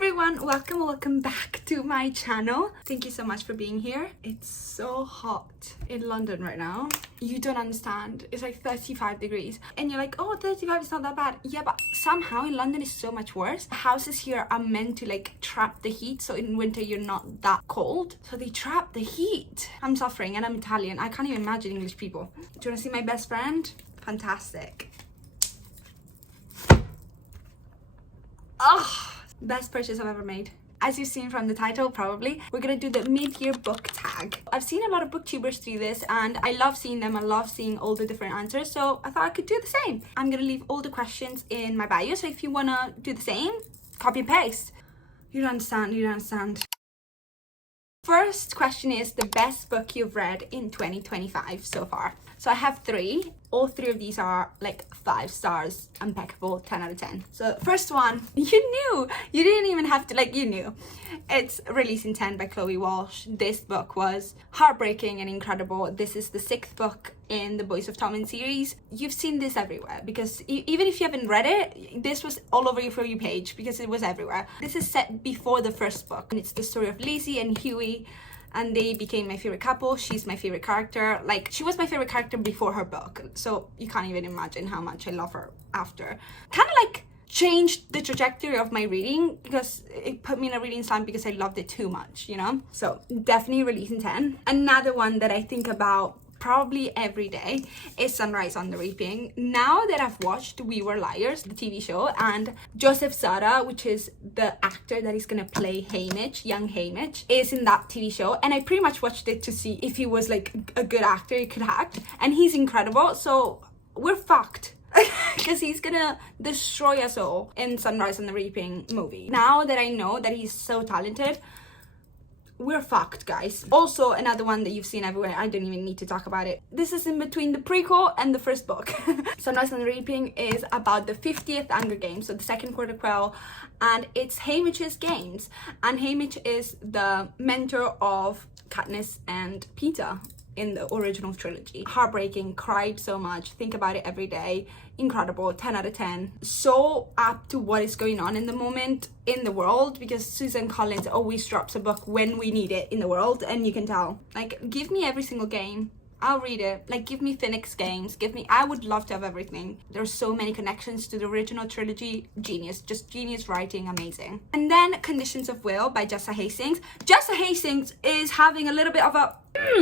everyone, welcome back to my channel. Thank you so much for being here. It's so hot in London right now. You don't understand. It's like 35 degrees and you're like, oh, 35 is not that bad. Yeah, but somehow in London it's so much worse. The houses here are meant to like trap the heat, so in winter you're not that cold, so they trap the heat. I'm suffering and I'm Italian. I can't even imagine English people. Do you want to see my best friend? Fantastic. Oh, best purchase I've ever made. As you've seen from the title, probably, we're gonna do the mid-year book tag. I've seen a lot of booktubers do this and I love seeing them. I love seeing all the different answers, so I thought I could do the same. I'm gonna leave all the questions in my bio, so if you wanna do the same, copy and paste. You don't understand. First question is the best book you've read in 2025 so far. So I have three. All three of these are like 5 stars, impeccable, 10 out of 10. So first one, you knew. You didn't even have to, like, you knew. It's Release Intent by Chloe Walsh. This book was heartbreaking and incredible. This is the 6th book in the Boys of Tommen series. You've seen this everywhere because even if you haven't read it, this was all over your For You page because it was everywhere. This is set before the first book and it's the story of Lizzie and Hughie, and they became my favorite couple. She's my favorite character. Like, she was my favorite character before her book, so you can't even imagine how much I love her after. Kind of like changed the trajectory of my reading because it put me in a reading slump because I loved it too much, you know? So definitely Release Intent. Another one that I think about probably every day is Sunrise on the Reaping. Now that I've watched We Were Liars, the TV show, and Joseph Zara, which is the actor that is gonna play Haymitch, young Haymitch, is in that TV show, and I pretty much watched it to see if he was like a good actor, he could act, and he's incredible, so we're fucked. Because he's gonna destroy us all in Sunrise on the Reaping movie. Now that I know that he's so talented, we're fucked, guys. Also, another one that you've seen everywhere, I don't even need to talk about it. This is in between the prequel and the first book. Sunrise on the Reaping is about the 50th Hunger Games, so the second quarter quell, and it's Haymitch's games. And Haymitch is the mentor of Katniss and Peeta in the original trilogy. Heartbreaking, cried so much, think about it every day. Incredible, 10 out of 10. So up to what is going on in the moment in the world, because Susan Collins always drops a book when we need it in the world, and you can tell. Like, give me every single game, I'll read it. Like, give me Phoenix games, I would love to have everything. There's so many connections to the original trilogy. Genius, just genius writing, amazing. And then Conditions of Will by Jessa Hastings. Jessa Hastings is having a little bit of a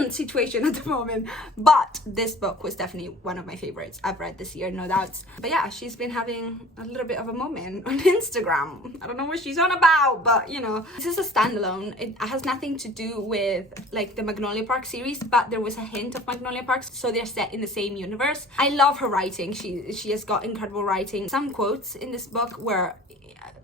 situation at the moment, but this book was definitely one of my favorites I've read this year, no doubts. But yeah, she's been having a little bit of a moment on Instagram. I don't know what she's on about, but you know, this is a standalone. It has nothing to do with like the Magnolia Park series, but there was a hint of Magnolia Parks, so they're set in the same universe. I love her writing. She has got incredible writing. Some quotes in this book were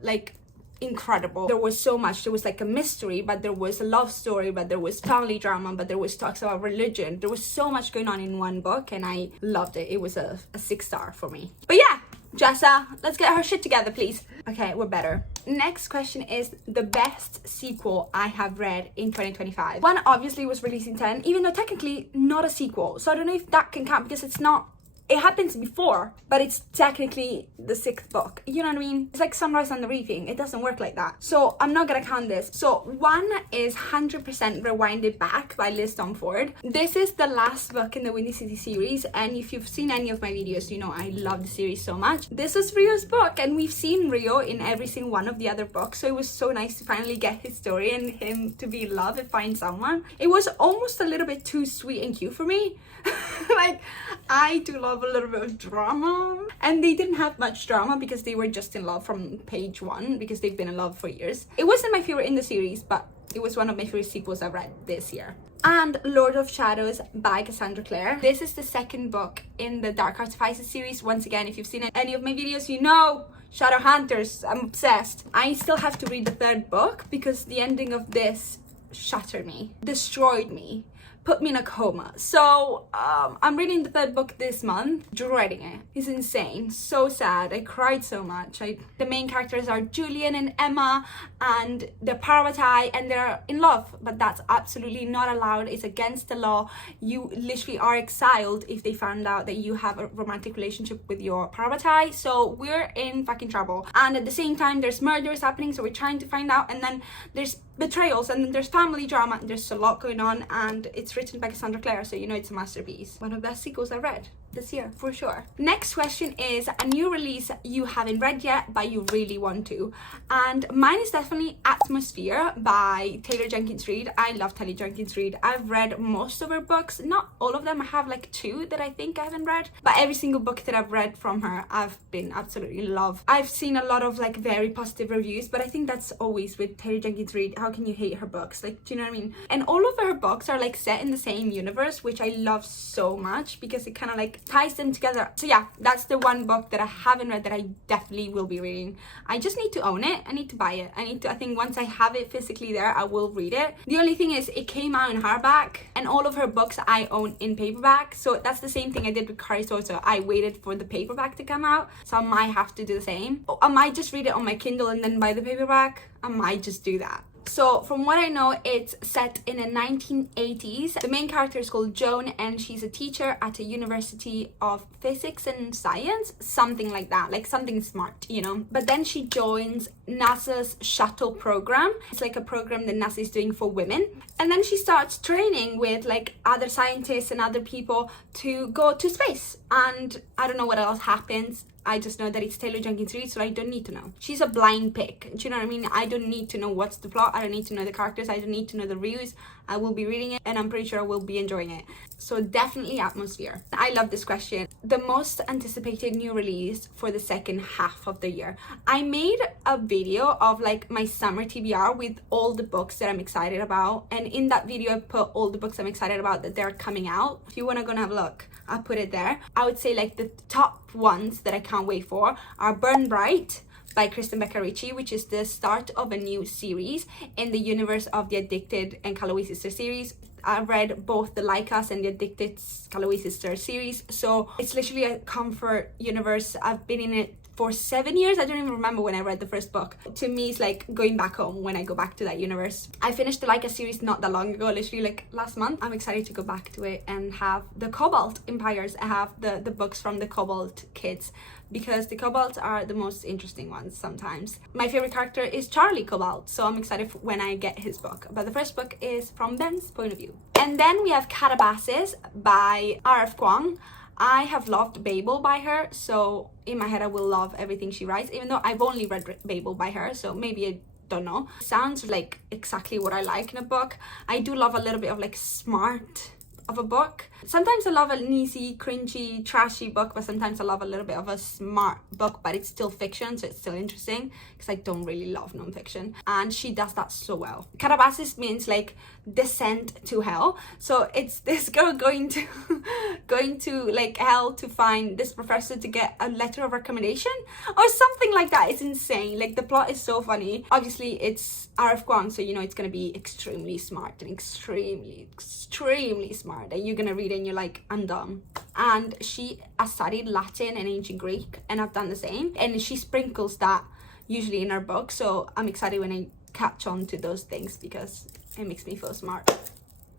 like incredible. There was so much. There was like a mystery, but there was a love story, but there was family drama, but there was talks about religion. There was so much going on in one book and I loved it. It was a 6-star for me. But yeah, Jessa, let's get her shit together, please. Okay, we're better. Next question is the best sequel I have read in 2025. One obviously was Release Intent, even though technically not a sequel, so I don't know if that can count because it's not. It happens before, but it's technically the 6th book. You know what I mean? It's like Sunrise on the Reaping. It doesn't work like that. So I'm not gonna count this. So one is 100% Rewinded Back by Liz Stomford. This is the last book in the Windy City series, and if you've seen any of my videos, you know I love the series so much. This was Rio's book, and we've seen Rio in every single one of the other books, so it was so nice to finally get his story and him to be in love and find someone. It was almost a little bit too sweet and cute for me. Like, I do love a little bit of drama, and they didn't have much drama because they were just in love from page 1 because they've been in love for years. It wasn't my favorite in the series, but it was one of my favorite sequels I've read this year. And Lord of Shadows by Cassandra Clare. This is the 2nd book in the Dark Arts of Isis series. Once again, if you've seen any of my videos, you know Shadowhunters, I'm obsessed. I still have to read the 3rd book because the ending of this shattered me, destroyed me. put me in a coma. So I'm reading the third book this month, dreading it. It's insane, so sad. I cried so much. The main characters are Julian and Emma, and they're Parvati, and they're in love, but that's absolutely not allowed. It's against the law. You literally are exiled if they found out that you have a romantic relationship with your Parvati. So we're in fucking trouble. And at the same time, there's murders happening, so we're trying to find out, and then there's betrayals, and then there's family drama, and there's a lot going on, and it's written by Cassandra Clare, so you know it's a masterpiece. One of the best sequels I read this year, for sure. Next question is a new release you haven't read yet, but you really want to. And mine is definitely Atmosphere by Taylor Jenkins Reid. I love Taylor Jenkins Reid. I've read most of her books, not all of them. I have like 2 that I think I haven't read, but every single book that I've read from her, I've been absolutely in love. I've seen a lot of like very positive reviews, but I think that's always with Taylor Jenkins Reid. How can you hate her books? Like, do you know what I mean? And all of her books are like set in the same universe, which I love so much because it kind of like ties them together. So yeah, that's the one book that I haven't read that I definitely will be reading. I just need to own it. I need to buy it. I think once I have it physically there, I will read it. The only thing is it came out in hardback, and all of her books I own in paperback. So that's the same thing I did with Carrie Soto. I waited for the paperback to come out, so I might have to do the same. I might just read it on my Kindle and then buy the paperback. I might just do that. So from what I know, it's set in the 1980s. The main character is called Joan, and she's a teacher at a university of physics and science, something like that, like something smart, you know. But then she joins NASA's shuttle program. It's like a program that NASA is doing for women. And then she starts training with like other scientists and other people to go to space. And I don't know what else happens. I just know that it's Taylor Jenkins Reid, so I don't need to know. She's a blind pick. Do you know what I mean? I don't need to know what's the plot. I don't need to know the characters. I don't need to know the reviews. I will be reading it, and I'm pretty sure I will be enjoying it. So definitely Atmosphere. I love this question. The most anticipated new release for the second half of the year. I made a video of like my summer TBR with all the books that I'm excited about. And in that video, I put all the books I'm excited about that they're coming out. If you want to go and have a look, I'll put it there. I would say like the top ones that I can't wait for are Burn Bright by Kristen Becker Ritchie, which is the start of a new series in the universe of the Addicted and Calloway Sisters series. I've read both the Like Us and the Addicted Calloway Sisters series, so it's literally a comfort universe. I've been in it for 7 years. I don't even remember when I read the first book. To me, it's like going back home when I go back to that universe. I finished the Like Us series not that long ago, literally like last month. I'm excited to go back to it and have the Cobalt Empires. I have the books from the Cobalt kids, because the Cobalts are the most interesting ones sometimes. My favorite character is Charlie Cobalt, so I'm excited for when I get his book. But the first book is from Ben's point of view. And then we have Calabasas by R.F. Kuang. I have loved Babel by her, so in my head I will love everything she writes, even though I've only read Babel by her, so maybe I don't know. Sounds like exactly what I like in a book. I do love a little bit of like smart of a book. Sometimes I love an easy, cringy, trashy book, but sometimes I love a little bit of a smart book, but it's still fiction, so it's still interesting, because I don't really love non-fiction, and she does that so well. Calabasas means like descent to hell, so it's this girl going to like hell to find this professor to get a letter of recommendation or something like that. It's insane. Like the plot is so funny. Obviously it's R.F. Kuang, so you know it's gonna be extremely smart and extremely smart, and you're gonna read it and you're like, I'm dumb. And she has studied Latin and ancient Greek, and I've done the same, and she sprinkles that usually in her book, so I'm excited when I catch on to those things because it makes me feel smart.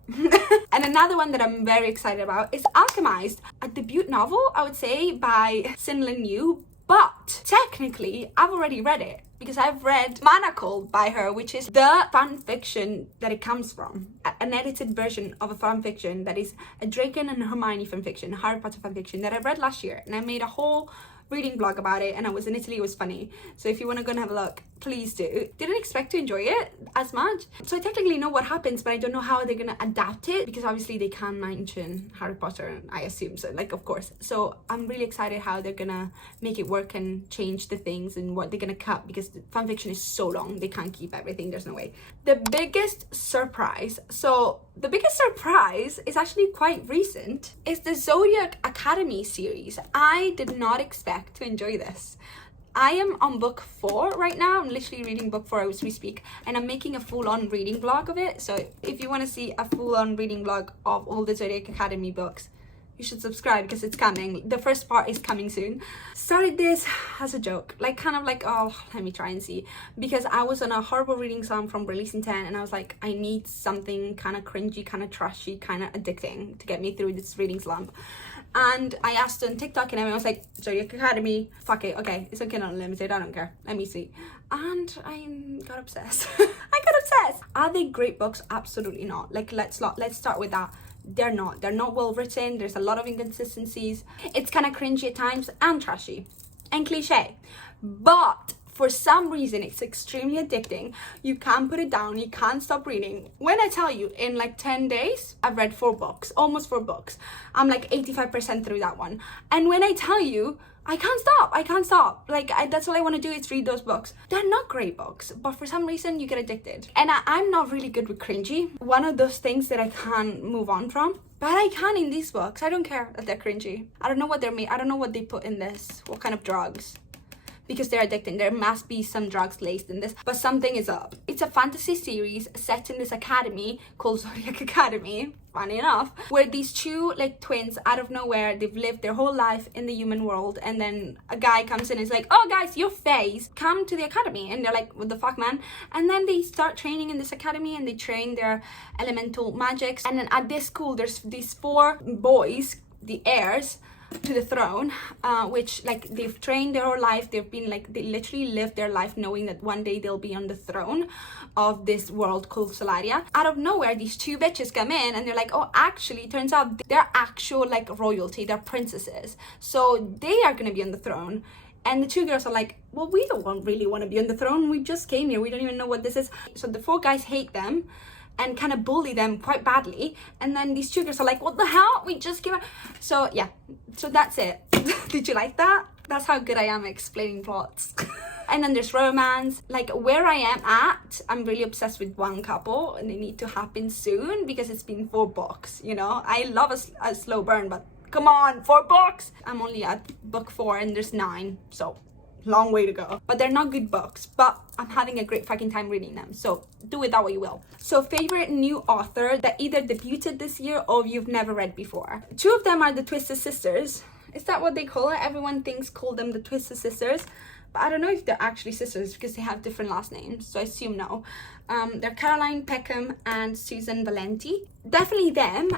And another one that I'm very excited about is Alchemized, a debut novel, I would say, by Sin-Lin Yu, but technically I've already read it because I've read Manacle by her, which is the fan fiction that it comes from, an edited version of a fan fiction that is a Draco and Hermione fan fiction, Harry Potter fan fiction that I read last year, and I made a whole reading blog about it, and I was in Italy. It was funny, so if you want to go and have a look, please do. Didn't expect to enjoy it as much, so I technically know what happens, but I don't know how they're gonna adapt it, because obviously they can mention Harry Potter, I assume, so like of course. So I'm really excited how they're gonna make it work and change the things and what they're gonna cut, because the fanfiction is so long, they can't keep everything, there's no way. The biggest surprise, is actually quite recent. It's the Zodiac Academy series. I did not expect to enjoy this. I am on book 4 right now. I'm literally reading book 4 as we speak, and I'm making a full-on reading vlog of it. So if you want to see a full-on reading vlog of all the Zodiac Academy books, you should subscribe because it's coming. The first part is coming soon. Started this as a joke, like kind of like, oh, let me try and see, because I was on a horrible reading slump from releasing 10, and I was like, I need something kind of cringy, kind of trashy, kind of addicting to get me through this reading slump. And I asked on TikTok, and everyone was like, Zodiac Academy, fuck it, okay, it's okay, not unlimited, I don't care, let me see. And I got obsessed. I got obsessed. Are they great books? Absolutely not. Like, let's start with that. They're not well written. There's a lot of inconsistencies. It's kind of cringy at times and trashy and cliche, but for some reason it's extremely addicting. You can't put it down, you can't stop reading. When I tell you, in like 10 days I've read 4 books, almost 4 books. I'm like 85% through that one, and when I tell you, I can't stop. Like, that's all I want to do is read those books. They're not great books, but for some reason you get addicted. And I'm not really good with cringy. One of those things that I can't move on from. But I can in these books. I don't care that they're cringy. I don't know what they're made. I don't know what they put in this. What kind of drugs. Because they're addicting. There must be some drugs laced in this, but something is up. It's a fantasy series set in this academy called Zodiac Academy, funny enough, where these 2 like twins out of nowhere, they've lived their whole life in the human world, and then a guy comes in and is like, oh guys, your face, come to the academy. And they're like, what the fuck, man? And then they start training in this academy, and they train their elemental magics. And then at this school there's these 4 boys, the heirs to the throne, which like they've trained their whole life. They've been like, they literally lived their life knowing that one day they'll be on the throne of this world called Solaria. Out of nowhere, these 2 bitches come in, and they're like, oh, actually turns out they're actual like royalty, they're princesses, so they are gonna be on the throne. And the 2 girls are like, well, we don't really want to be on the throne, we just came here, we don't even know what this is. So the 4 guys hate them and kind of bully them quite badly, and then these 2 girls are like, what the hell, we just came out. So yeah, so that's it. Did you like that? That's how good I am at explaining plots. And then there's romance. Like, where I am at, I'm really obsessed with one couple, and they need to happen soon because it's been 4 books, you know. I love a slow burn, but come on, 4 books. I'm only at book 4 and there's 9, so long way to go. But they're not good books, but I'm having a great fucking time reading them, so do with that what you will. So favorite new author that either debuted this year or you've never read before. 2 of them are the Twisted Sisters. Is that what they call it? Everyone call them the Twisted Sisters, but I don't know if they're actually sisters because they have different last names, so I assume no. They're Caroline Peckham and Susan Valenti. Definitely them.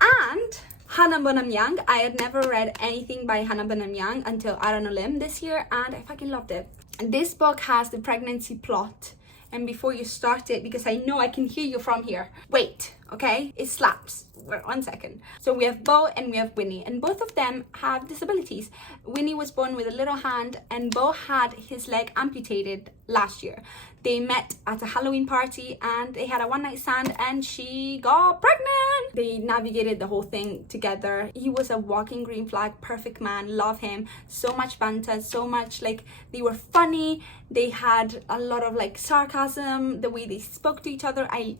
And Hannah Bonham Young. I had never read anything by Hannah Bonham Young until Out on a Limb this year, and I fucking loved it. And this book has the pregnancy plot. And before you start it, because I know I can hear you from here, wait, okay? It slaps. Wait, 1 second. So we have Bo and we have Winnie, and both of them have disabilities. Winnie was born with a little hand, and Bo had his leg amputated last year. They met at a Halloween party, and they had a one-night stand, and she got pregnant. They navigated the whole thing together. He was a walking green flag, perfect man, love him. So much banter, so much, like, they were funny. They had a lot of like sarcasm, the way they spoke to each other. I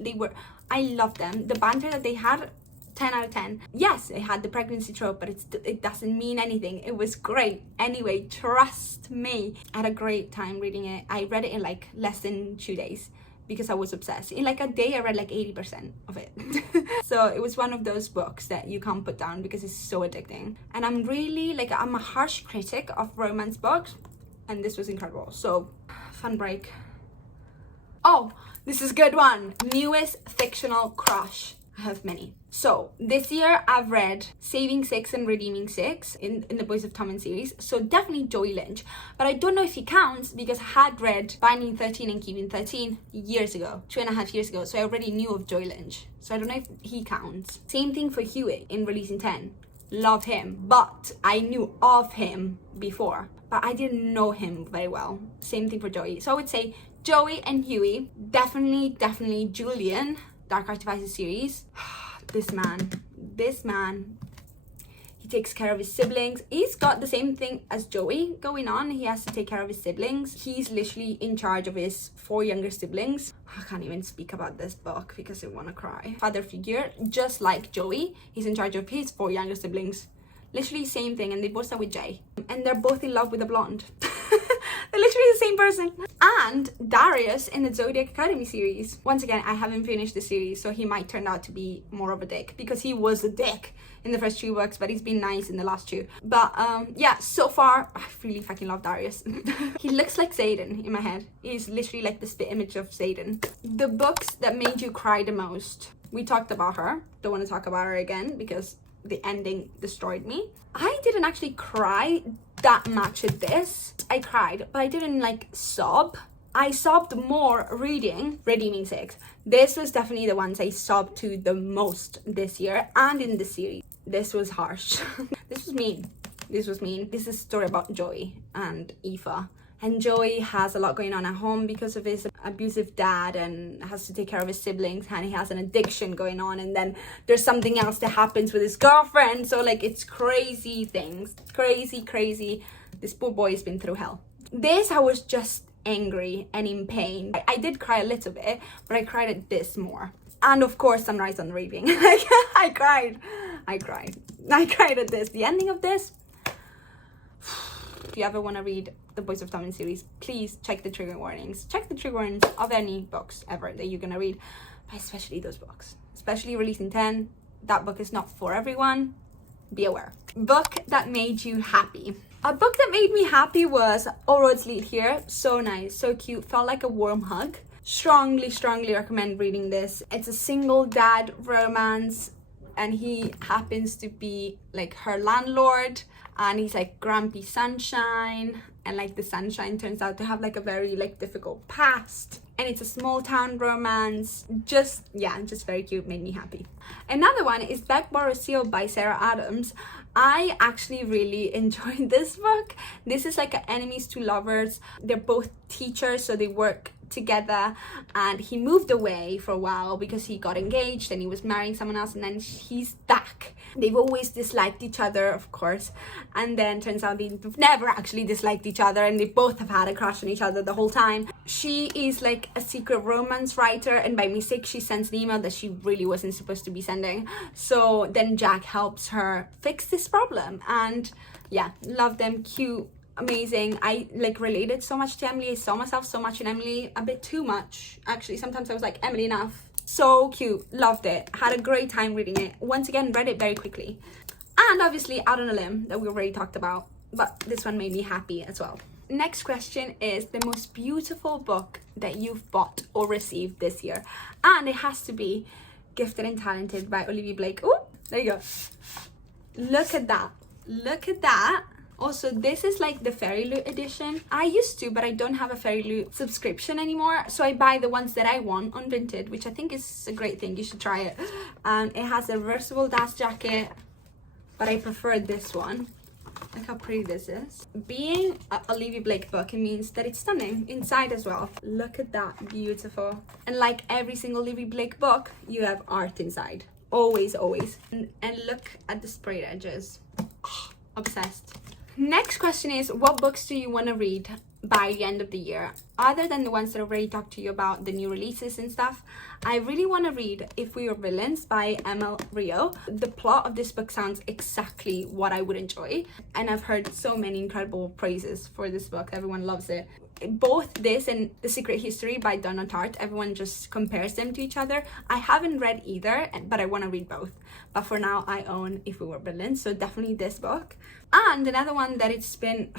loved them. The banter that they had, 10 out of 10. Yes, it had the pregnancy trope, but it doesn't mean anything. It was great. Anyway, trust me. I had a great time reading it. I read it in like less than 2 days because I was obsessed. In like a day, I read like 80% of it. So it was one of those books that you can't put down because it's so addicting. And I'm really like, I'm a harsh critic of romance books, and this was incredible. So fun break. Oh, this is a good one. Newest fictional crush. I have many. So this year I've read Saving 6 and Redeeming 6 in the Boys of Tommen series, so definitely Joey Lynch, but I don't know if he counts because I had read Binding 13 and Keeping 13 years ago, 2.5 years ago, so I already knew of Joey Lynch, so I don't know if he counts. Same thing for Huey in Releasing 10. Love him, but I knew of him before, but I didn't know him very well. Same thing for Joey. So I would say Joey and Huey. Definitely Julian, Dark Artifices series. This man, he takes care of his siblings. He's got the same thing as Joey going on. He has to take care of his siblings. He's literally in charge of his 4 younger siblings. I can't even speak about this book because I want to cry. Father figure, just like Joey, he's in charge of his 4 younger siblings. Literally same thing, and they both start with J. And they're both in love with a blonde. They're literally the same person. And Darius in the Zodiac Academy series. Once again, I haven't finished the series, so he might turn out to be more of a dick, because he was a dick in the first 2 books, but he's been nice in the last 2. But yeah, so far I really fucking love Darius. He looks like Zayden in my head. He's literally like the spit image of Zayden. The books that made you cry the most. We talked about her. Don't want to talk about her again because the ending destroyed me. I didn't actually cry that much at this. I cried, but I didn't like sob. I sobbed more reading Redeeming 6. This was definitely the ones I sobbed to the most this year and in the series. This was harsh. This was mean. This was mean. This is a story about Joey and Aoife. And Joey has a lot going on at home because of his abusive dad and has to take care of his siblings, and he has an addiction going on, and then there's something else that happens with his girlfriend. So like it's crazy things. Crazy. This poor boy has been through hell. This I was just angry and in pain. I did cry a little bit, but I cried at this more. And of course Sunrise on the Reaping. I cried at this. The ending of this. If you ever want to read the Boys of Tommen series, please check the trigger warnings. Check the trigger warnings of any books ever that you're gonna read, but especially those books. Especially Releasing 10. That book is not for everyone. Be aware. Book that made you happy. A book that made me happy was All Roads Lead Here. So nice, so cute, felt like a warm hug. Strongly recommend reading this. It's a single dad romance, and he happens to be like her landlord, and he's like grumpy sunshine, and like the sunshine turns out to have like a very like difficult past, and it's a small town romance. Just very cute, made me happy. Another one is Back Borrow Seal by Sarah Adams. I actually really enjoyed this book. This is like enemies to lovers. They're both teachers, so they work together, and he moved away for a while because he got engaged and he was marrying someone else, and then he's back. They've always disliked each other, of course, and then turns out they've never actually disliked each other, and they both have had a crush on each other the whole time. She is like a secret romance writer, and by mistake she sends an email that she really wasn't supposed to be sending. So then Jack helps her fix this problem, and yeah, love them. Cute, amazing. I like related so much to Emily. I saw myself so much in Emily, a bit too much actually. Sometimes I was like, Emily, enough. So cute, loved it, had a great time reading it. Once again, read it very quickly. And obviously Out on a Limb, that we already talked about, but this one made me happy as well. Next question is the most beautiful book that you've bought or received this year, and it has to be Gifted and Talented by Olivia Blake. Oh, there you go. Look at that. Also, this is like the Fairy Loot edition. I used to, but I don't have a Fairy Loot subscription anymore, so I buy the ones that I want on Vinted, which I think is a great thing. You should try it. It has a reversible dust jacket, but I prefer this one. Look how pretty this is. Being a Olivia Blake book, it means that it's stunning inside as well. Look at that, beautiful. And like every single Olivia Blake book, you have art inside. Always. And look at the sprayed edges. Oh, obsessed. Next question is, what books do you want to read by the end of the year? Other than the ones that I already talked to you about, the new releases and stuff, I really want to read If We Were Villains by Emil Rio. The plot of this book sounds exactly what I would enjoy, and I've heard so many incredible praises for this book. Everyone loves it. Both this and The Secret History by Donna Tartt, everyone just compares them to each other. I haven't read either, but I want to read both. But for now, I own If We Were Villains, so definitely this book. And another one that it's been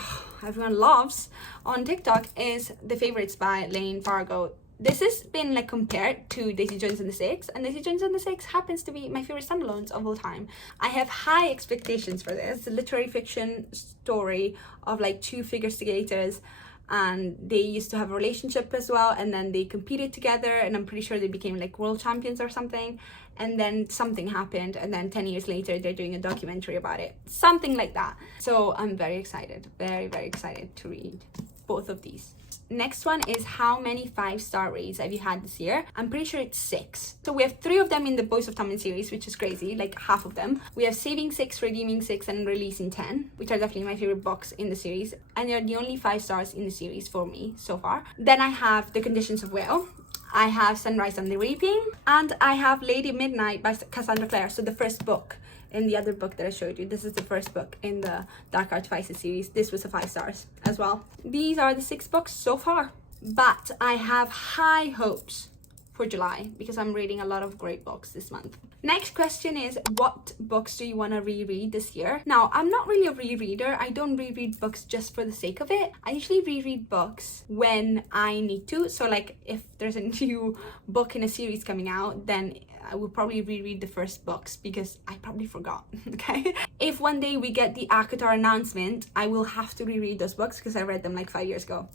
everyone loves on TikTok is The Favorites by Lane Fargo. This has been like compared to Daisy Jones and the Six, and Daisy Jones and the Six happens to be my favorite standalones of all time. I have high expectations for this. It's a literary fiction story of like 2 figure skaters, and they used to have a relationship as well, and then they competed together, and I'm pretty sure they became like world champions or something, and then something happened, and then 10 years later they're doing a documentary about it, something like that. So I'm very excited, very excited to read both of these. Next one is, how many 5-star reads have you had this year? I'm pretty sure it's 6. So we have 3 of them in the Boys of Tommen series, which is crazy, like half of them. We have Saving 6, Redeeming 6, and Releasing 10, which are definitely my favorite books in the series, and they're the only 5 stars in the series for me so far. Then I have The Conditions of Will, I have Sunrise on the Reaping, and I have Lady Midnight by Cassandra Clare, so the first book in the other book that I showed you. This is the first book in the Dark Artifices series. This was a 5 stars as well. These are the 6 books so far, but I have high hopes for July because I'm reading a lot of great books this month. Next question is, what books do you want to reread this year? Now, I'm not really a rereader. I don't reread books just for the sake of it. I usually reread books when I need to. So like if there's a new book in a series coming out, then I will probably reread the first books because I probably forgot, okay? If one day we get the ACOTAR announcement, I will have to reread those books because I read them like 5 years ago.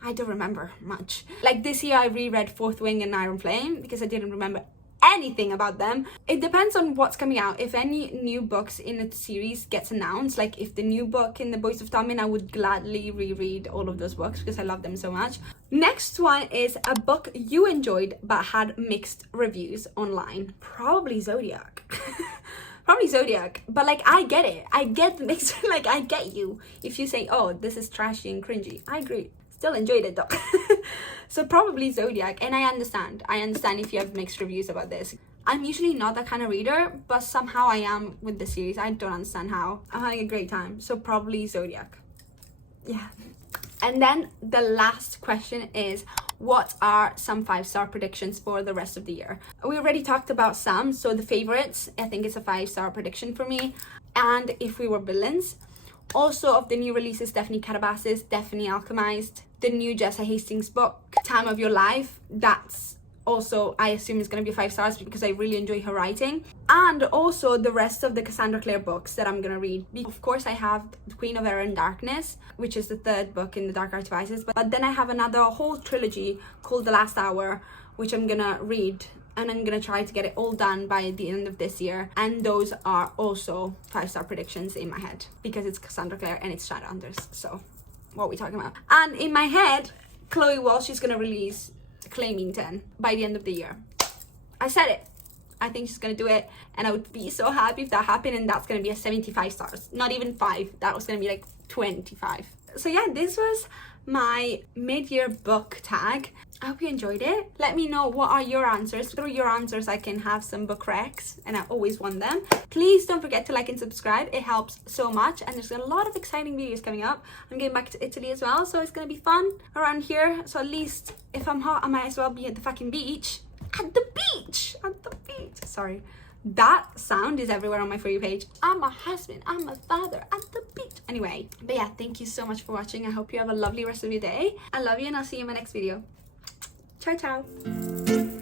I don't remember much. Like this year I reread Fourth Wing and Iron Flame because I didn't remember anything about them. It depends on what's coming out. If any new books in a series gets announced, like if the new book in the Boys of Tommen, I would gladly reread all of those books because I love them so much. Next one is a book you enjoyed but had mixed reviews online. Probably Zodiac. Probably Zodiac, but like I get it. I get mixed, like I get you. If you say, oh, this is trashy and cringy, I agree. Still enjoyed it though. So probably Zodiac, and I understand if you have mixed reviews about this. I'm usually not that kind of reader, but somehow I am with the series. I don't understand how. I'm having a great time, so probably Zodiac. Yeah. And then the last question is, what are some 5-star predictions for the rest of the year? We already talked about some, so The Favorites, I think it's a 5-star prediction for me, and If We Were Villains. Also of the new releases, Stephanie Catabasis, Definitely Alchemized, the new Jessa Hastings book, Time of Your Life. That's also, I assume, is going to be 5 stars because I really enjoy her writing. And also the rest of the Cassandra Clare books that I'm going to read. Of course, I have The Queen of Error and Darkness, which is the 3rd book in the Dark Artifices. But then I have another whole trilogy called The Last Hour, which I'm going to read. And I'm going to try to get it all done by the end of this year. And those are also 5-star predictions in my head because it's Cassandra Clare and it's Shadowhunters. So what are we talking about? And in my head, Chloe Walsh is going to release Claymington by the end of the year. I said it. I think she's going to do it. And I would be so happy if that happened. And that's going to be a 75 stars. Not even 5. That was going to be like 25. So yeah, this was my mid-year book tag. I hope you enjoyed it. Let me know what are your answers. Through your answers I can have some book recs, and I always want them. Please don't forget to like and subscribe. It helps so much, and there's a lot of exciting videos coming up. I'm getting back to Italy as well, so it's gonna be fun around here. So at least if I'm hot, I might as well be at the fucking beach. At the beach! At the beach! Sorry. That sound is everywhere on my For You page. I'm a husband, I'm a father, at the beach. Anyway, but yeah, thank you so much for watching. I hope you have a lovely rest of your day. I love you, and I'll see you in my next video. Ciao, ciao.